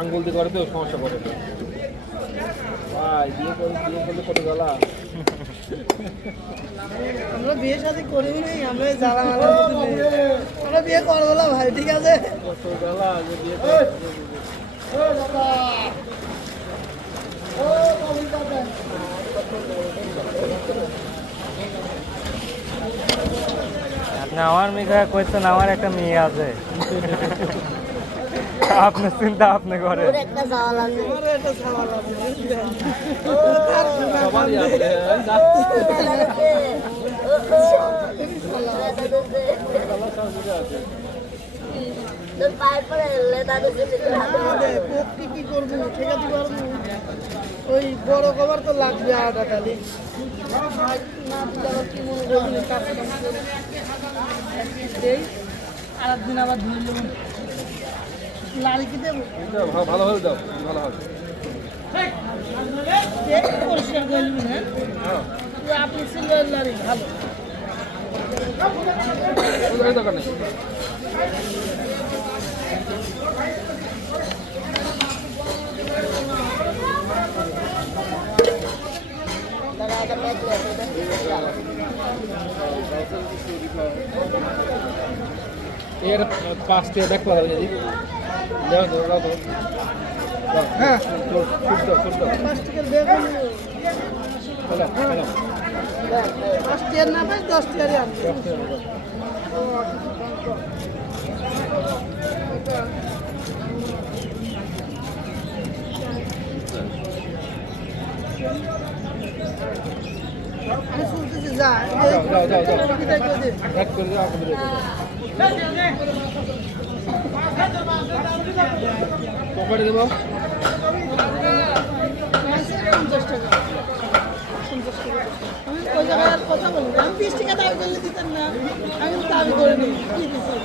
আঙ্গুল দিয়ে করে তো সমস্যা করে ভাই বিয়ে করলে কত জ্বালা আমরা বিয়ে শাদী করি নাই আমরা জ্বালা মালা আমরা বিয়ে করবো না ভাই ঠিক আছে কত জ্বালা যে বিয়ে আপনি আমার মেয়ে কইছেন আমার একটা মেয়ে আছে আপনার চিন্তা আপনি করেন আমারও একটা সওয়াল আছে সবারই আছে কি করবো ঠেকাতে পারবো ওই বড় কভার তো লাগবে আলাদা খালি না দিলে আবার কি মনে করবি আর একদিন আবার ধরল লাড়ি কি দেবো ভালো হলে দাও ভালো হবে পরিষ্কার করে নেবেন হ্যাঁ আপনি সিলভার লাড়ি ভালো দরকার নেই এর পাঁচটা দেখো যদি দাও হ্যাঁ দাও প্লাস্টিকের বেগুন পাঁচ টিয়ার না পাই 10 টিয়ারই আনবে আমি শুনতেছি যা এক করে দাও আপনাদের পকেটে দেবো 50 টাকা আমি ওই জায়গায় আর কথা বলি আমি 20 টাকা দাবি করলে দিতেন না আমি দাবি করে নিই কি দিচ্ছি